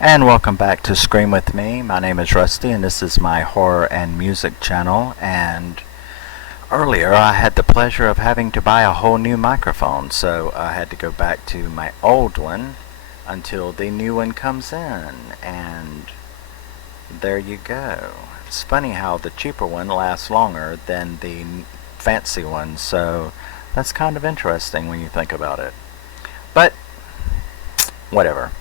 And welcome back to Scream With Me. My name is Rusty and this is my horror and music channel. And earlier I had the pleasure of having to buy a whole new microphone, so I had to go back to my old one until the new one comes in. And there you go. It's funny how the cheaper one lasts longer than the fancy one, so that's kind of interesting when you think about it. But whatever.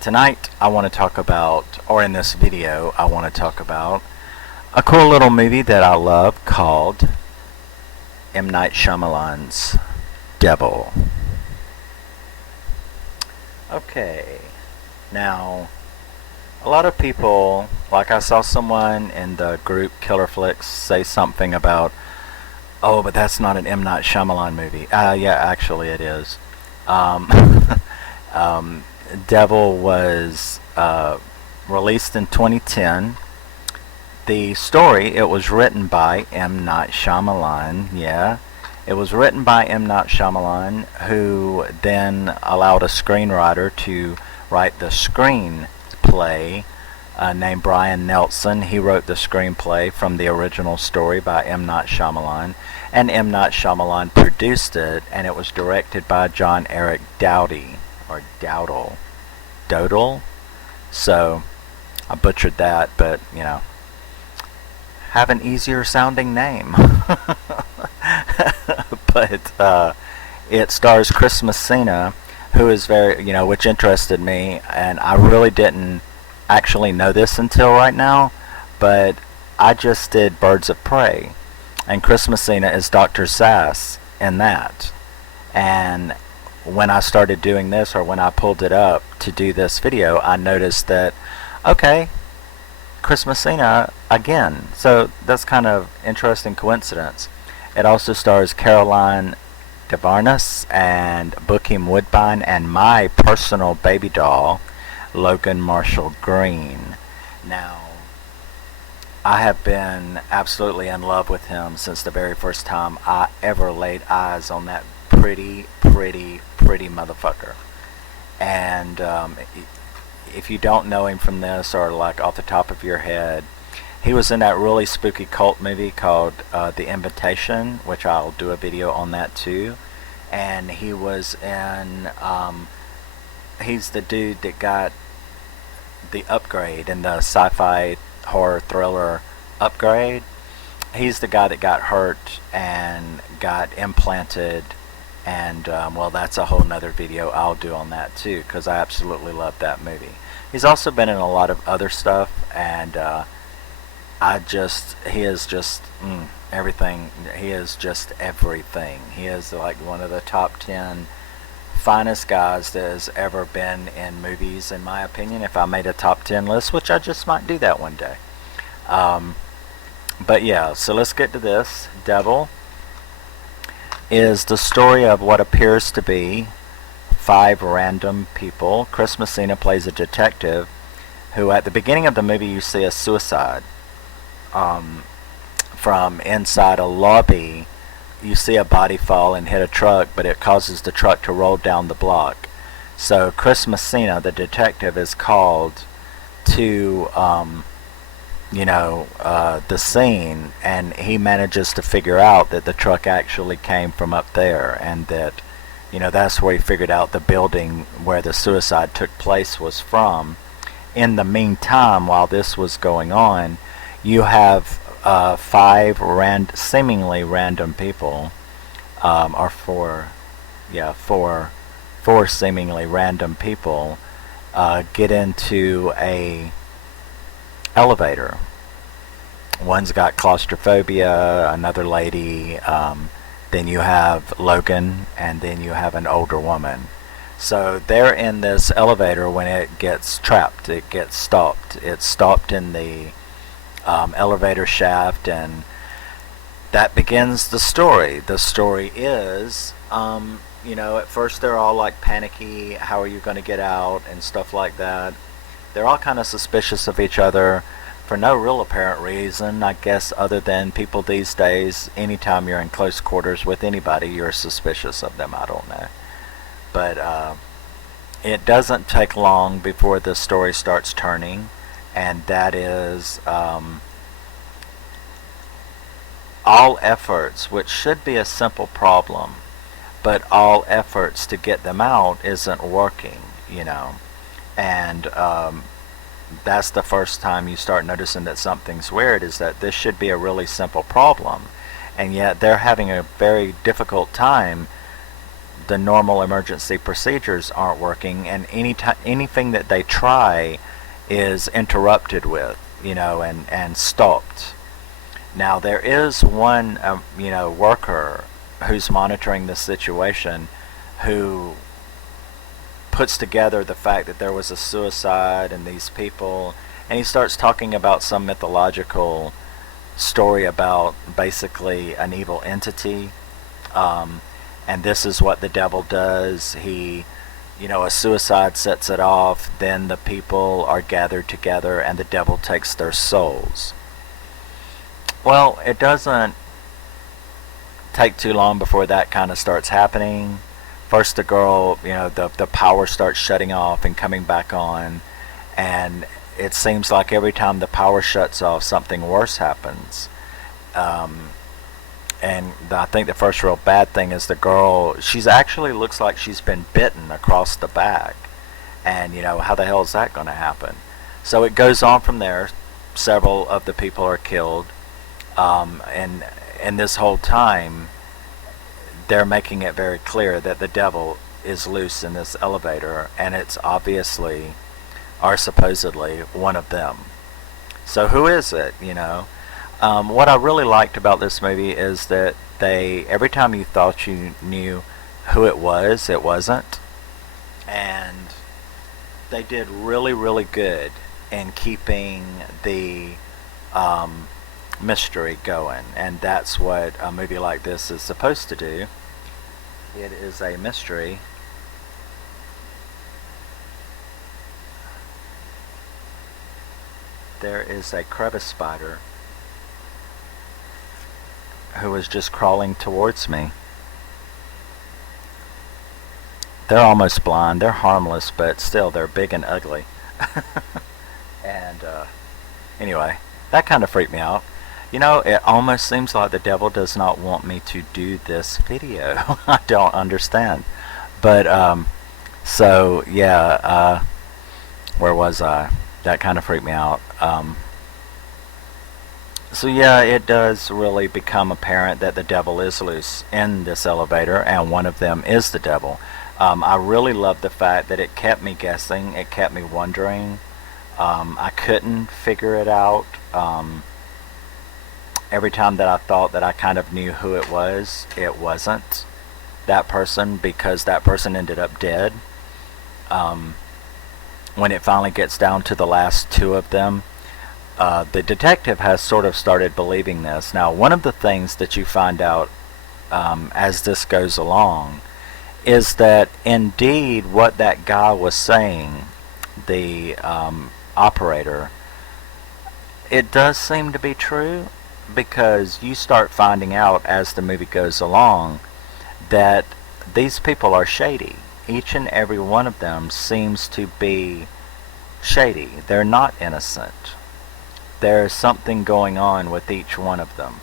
Tonight I want to talk about, or in this video I want to talk about, a cool little movie that I love called M. Night Shyamalan's Devil. Okay, now a lot of people, like I saw someone in the group Killer Flicks say something about, oh, but that's not an M. Night Shyamalan movie. Yeah, actually it is. Devil was released in 2010. The story, it was written by M. Night Shyamalan, yeah. It was written by M. Night Shyamalan, who then allowed a screenwriter to write the screenplay named Brian Nelson. He wrote the screenplay from the original story by M. Night Shyamalan, and M. Night Shyamalan produced it, and it was directed by Erick Dowdle, or Dowdle. Dowdle? So, I butchered that, but, you know, have an easier sounding name. But, it stars Chris Messina, who is very, which interested me, and I really didn't actually know this until right now, but I just did Birds of Prey, and Chris Messina is Dr. Sass in that. And when I started doing this, or when I pulled it up to do this video, I noticed that, okay, Chris Messina again. So that's kind of interesting coincidence. It also stars Caroline Dhavernas and Bokeem Woodbine and my personal baby doll, Logan Marshall Green. Now, I have been absolutely in love with him since the very first time I ever laid eyes on that pretty motherfucker. And if you don't know him from this, or like off the top of your head, he was in that really spooky cult movie called The Invitation, which I'll do a video on that too. And he was in, he's the dude that got the Upgrade in the sci-fi horror thriller Upgrade. He's the guy that got hurt and got implanted, and well, that's a whole nother video I'll do on that too, because I absolutely love that movie. He's also been in a lot of other stuff, and he is just everything. He is just everything. He is like one of the top 10 finest guys that has ever been in movies, in my opinion, if I made a top 10 list, which I just might do that one day. But yeah, so let's get to this. Devil is the story of what appears to be 5 random people. Chris Messina plays a detective who, at the beginning of the movie, you see a suicide from inside a lobby. You see a body fall and hit a truck, but it causes the truck to roll down the block. So Chris Messina, the detective, is called to the scene, and he manages to figure out that the truck actually came from up there, and that, that's where he figured out the building where the suicide took place was from. In the meantime, while this was going on, you have 5 seemingly random people, or 4 seemingly random people get into a elevator. One's got claustrophobia, another lady, then you have Logan, and then you have an older woman. So they're in this elevator when it gets trapped, it gets stopped. It's stopped in the elevator shaft, and that begins the story. The story is, at first they're all like panicky, how are you going to get out, and stuff like that. They're all kind of suspicious of each other for no real apparent reason, I guess, other than people these days, anytime you're in close quarters with anybody, you're suspicious of them. I don't know. But it doesn't take long before the story starts turning, and that is all efforts, which should be a simple problem, but all efforts to get them out isn't working, you know. And that's the first time you start noticing that something's weird, is that this should be a really simple problem, and yet they're having a very difficult time. The normal emergency procedures aren't working, and anything that they try is interrupted with, you know, and stopped. Now there is one, you know, worker who's monitoring the situation, who puts together the fact that there was a suicide and these people, and he starts talking about some mythological story about basically an evil entity, and this is what the devil does. He, you know, a suicide sets it off, then the people are gathered together and the devil takes their souls. Well, it doesn't take too long before that kind of starts happening. First the girl, you know, the power starts shutting off and coming back on, and it seems like every time the power shuts off, something worse happens. And I think the first real bad thing is the girl, she's actually looks like she's been bitten across the back. And, you know, how the hell is that going to happen? So it goes on from there. Several of the people are killed. And this whole time, they're making it very clear that the devil is loose in this elevator, and it's obviously, or supposedly, one of them. So who is it, you know? What I really liked about this movie is that every time you thought you knew who it wasn't. And they did really, really good in keeping the mystery going, and that's what a movie like this is supposed to do. It is a mystery. There is a crevice spider who is just crawling towards me. They're almost blind. They're harmless, but still they're big and ugly. And anyway, that kind of freaked me out. You know, it almost seems like the devil does not want me to do this video. I don't understand. But, so, yeah, where was I? That kind of freaked me out. So, yeah, it does really become apparent that the devil is loose in this elevator, and one of them is the devil. I really love the fact that it kept me guessing. It kept me wondering. I couldn't figure it out. Every time that I thought that I kind of knew who it wasn't that person, because that person ended up dead. When it finally gets down to the last two of them, the detective has sort of started believing this. Now, one of the things that you find out as this goes along is that indeed what that guy was saying, the operator, it does seem to be true, because you start finding out as the movie goes along that these people are shady. Each and every one of them seems to be shady. They're not innocent. There's something going on with each one of them.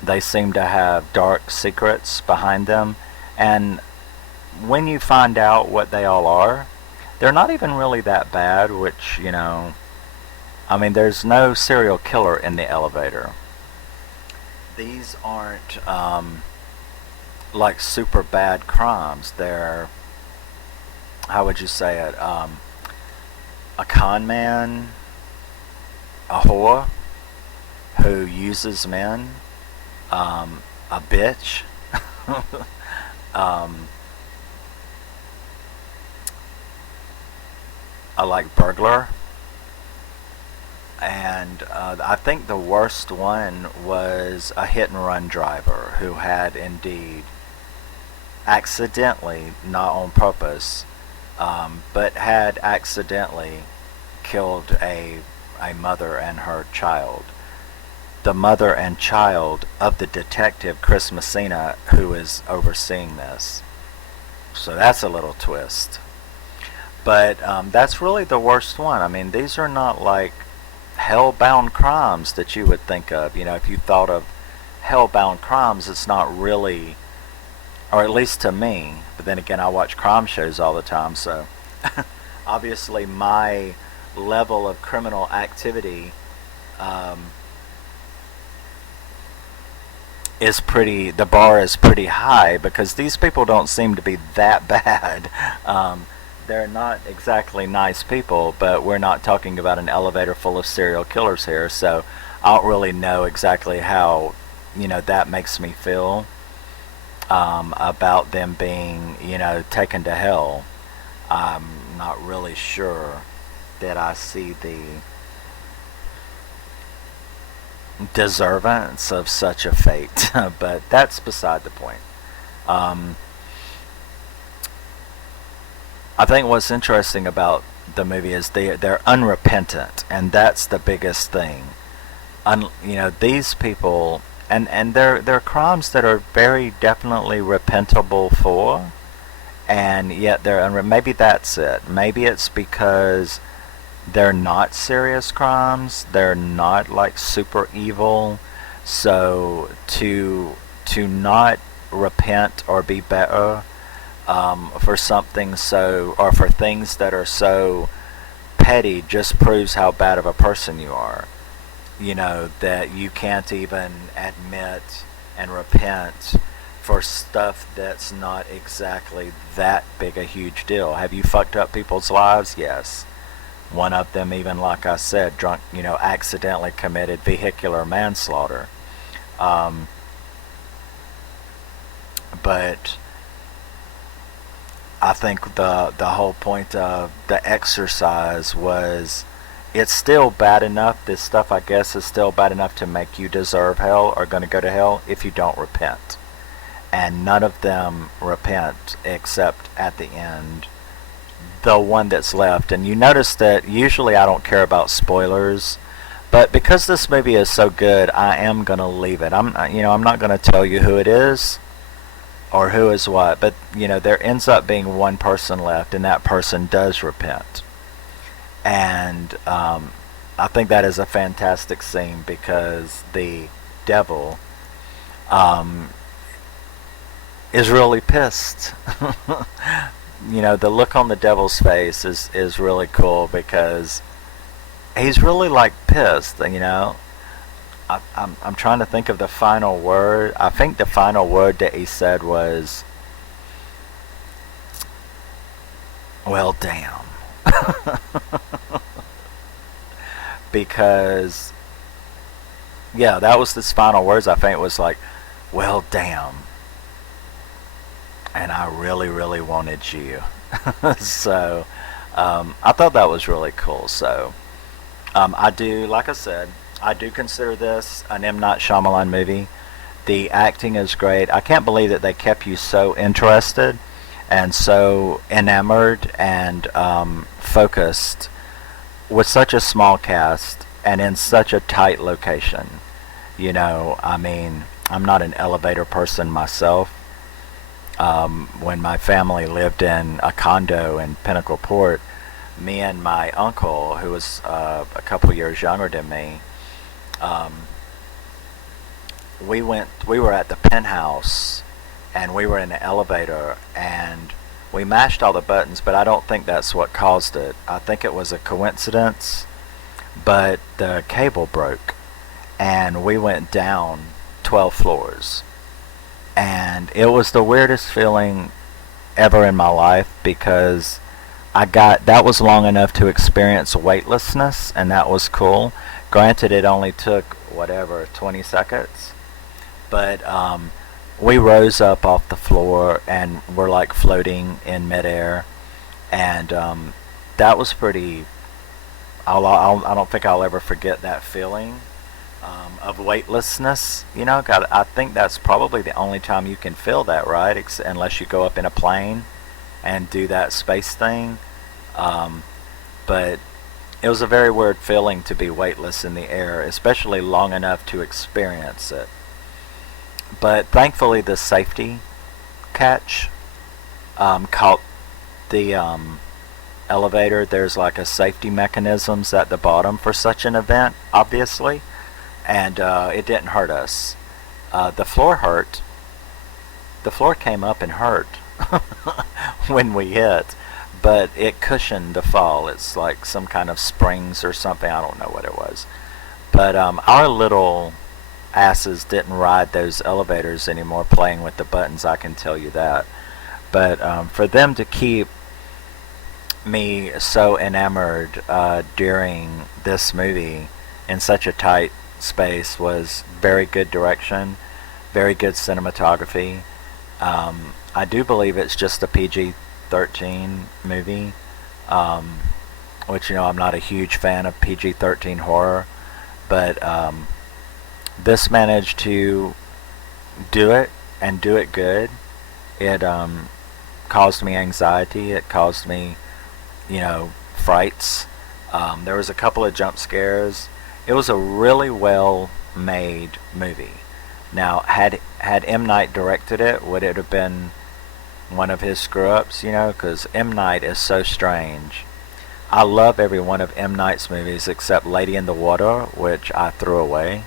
They seem to have dark secrets behind them, and when you find out what they all are, they're not even really that bad, which, you know, I mean, there's no serial killer in the elevator. These aren't like super bad crimes. They're, how would you say it, a con man, a whore who uses men, a bitch, a like burglar. And I think the worst one was a hit-and-run driver who had indeed accidentally, not on purpose, but had accidentally killed a mother and her child. The mother and child of the detective, Chris Messina, who is overseeing this. So that's a little twist. But that's really the worst one. I mean, these are not like hell-bound crimes that you would think of. You know, if you thought of hell-bound crimes, it's not really, or at least to me. But then again, I watch crime shows all the time, so obviously my level of criminal activity um, is pretty. The bar is pretty high because these people don't seem to be that bad. They're not exactly nice people, but we're not talking about an elevator full of serial killers here, so I don't really know exactly how, that makes me feel about them being, taken to hell. I'm not really sure that I see the deservance of such a fate, but that's beside the point. Um, I think what's interesting about the movie is they're unrepentant, and that's the biggest thing. These people, and they're crimes that are very definitely repentable for, and yet maybe that's it. Maybe it's because they're not serious crimes. They're not like super evil. So to not repent or be better for something so, or for things that are so petty, just proves how bad of a person you are. That you can't even admit and repent for stuff that's not exactly that big a huge deal. Have you fucked up people's lives? Yes. One of them, even like I said, accidentally committed vehicular manslaughter. Um, but I think the whole point of the exercise was, it's still bad enough. This stuff, I guess, is still bad enough to make you deserve hell or going to go to hell if you don't repent. And none of them repent except at the end, the one that's left. And you notice that usually I don't care about spoilers, but because this movie is so good, I am going to leave it. I'm not going to tell you who it is or who is what, but there ends up being one person left, and that person does repent. And I think that is a fantastic scene because the devil um, is really pissed. The look on the devil's face is really cool because he's really like pissed. I'm trying to think of the final word. I think the final word that he said was, "Well, damn." Because, yeah, that was his final words. I think it was like, "Well, damn. And I really, really wanted you." So, I thought that was really cool. So, like I said, I do consider this an M. Night Shyamalan movie. The acting is great. I can't believe that they kept you so interested and so enamored and focused with such a small cast and in such a tight location. I mean, I'm not an elevator person myself. When my family lived in a condo in Pinnacle Port, me and my uncle, who was a couple years younger than me, um, we were at the penthouse, and we were in the elevator, and we mashed all the buttons, but I don't think that's what caused it. I think it was a coincidence, but the cable broke, and we went down 12 floors. And it was the weirdest feeling ever in my life because that was long enough to experience weightlessness, and that was cool. Granted, it only took, 20 seconds. But we rose up off the floor and were like floating in midair. And that was pretty, I don't think I'll ever forget that feeling of weightlessness. I think that's probably the only time you can feel that, right? Unless you go up in a plane and do that space thing. But it was a very weird feeling to be weightless in the air, especially long enough to experience it. But thankfully, the safety catch caught the elevator, there's like a safety mechanisms at the bottom for such an event, obviously, and it didn't hurt us. The floor hurt. The floor came up and hurt when we hit, but it cushioned the fall. It's like some kind of springs or something. I don't know what it was. But our little asses didn't ride those elevators anymore playing with the buttons, I can tell you that. But for them to keep me so enamored during this movie in such a tight space was very good direction, very good cinematography. I do believe it's just a PG-13 movie, which, you know, I'm not a huge fan of PG-13 horror, but this managed to do it and do it good. It caused me anxiety. It caused me, you know, frights. There was a couple of jump scares. It was a really well made movie. Now, had M. Night directed it, would it have been one of his screw-ups, you know? Because M. Night is so strange. I love every one of M. Night's movies except Lady in the Water, which I threw away.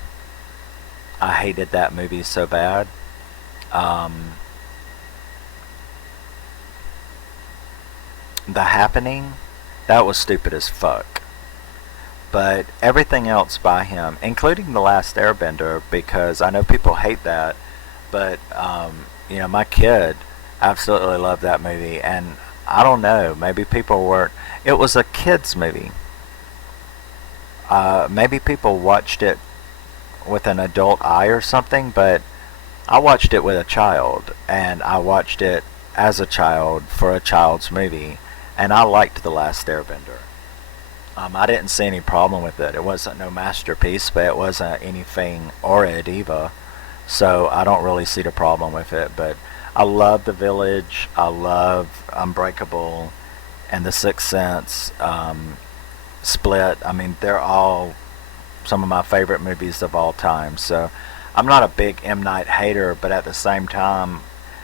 I hated that movie so bad. The Happening, that was stupid as fuck. But everything else by him, including The Last Airbender, because I know people hate that, but you know, my kid absolutely loved that movie, and I don't know, maybe people weren't. It was a kids movie. Maybe people watched it with an adult eye or something, but I watched it with a child, and I watched it as a child for a child's movie, and I liked The Last Airbender. I didn't see any problem with it. It wasn't no masterpiece, but it wasn't anything horrid either, so I don't really see the problem with it. But I love The Village, I love Unbreakable, and The Sixth Sense, Split. I mean, they're all some of my favorite movies of all time. So I'm not a big M. Night hater, but at the same time,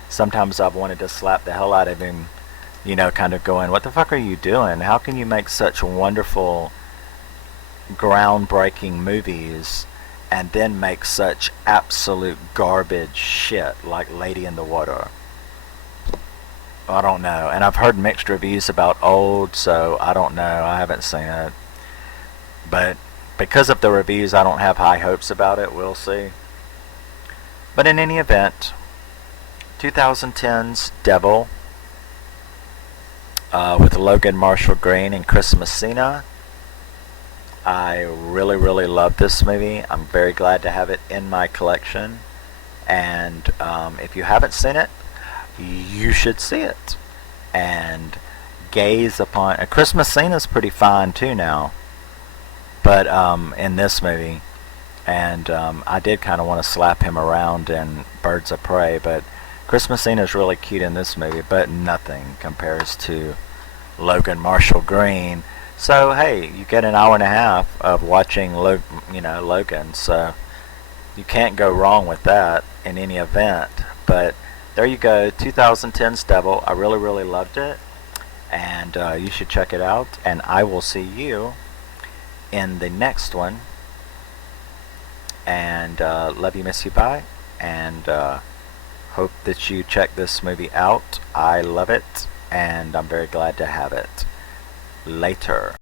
sometimes I've wanted to slap the hell out of him, you know, kind of going, what the fuck are you doing? How can you make such wonderful, groundbreaking movies and then make such absolute garbage shit like Lady in the Water? I don't know. And I've heard mixed reviews about Old, so I don't know. I haven't seen it. But because of the reviews, I don't have high hopes about it. We'll see. But in any event, 2010's Devil, with Logan Marshall Green and Chris Messina. I really, really love this movie. I'm very glad to have it in my collection. And if you haven't seen it, you should see it. And gaze upon... Chris Messina's pretty fine too now. But in this movie. And I did kind of want to slap him around in Birds of Prey, but Chris Messina's really cute in this movie, but nothing compares to Logan Marshall Green. So hey, you get an hour and a half of watching Logan, so you can't go wrong with that in any event. But there you go, 2010's Devil. I really, really loved it, and you should check it out. And I will see you in the next one. And love you, miss you, bye. And hope that you check this movie out. I love it, and I'm very glad to have it. Later.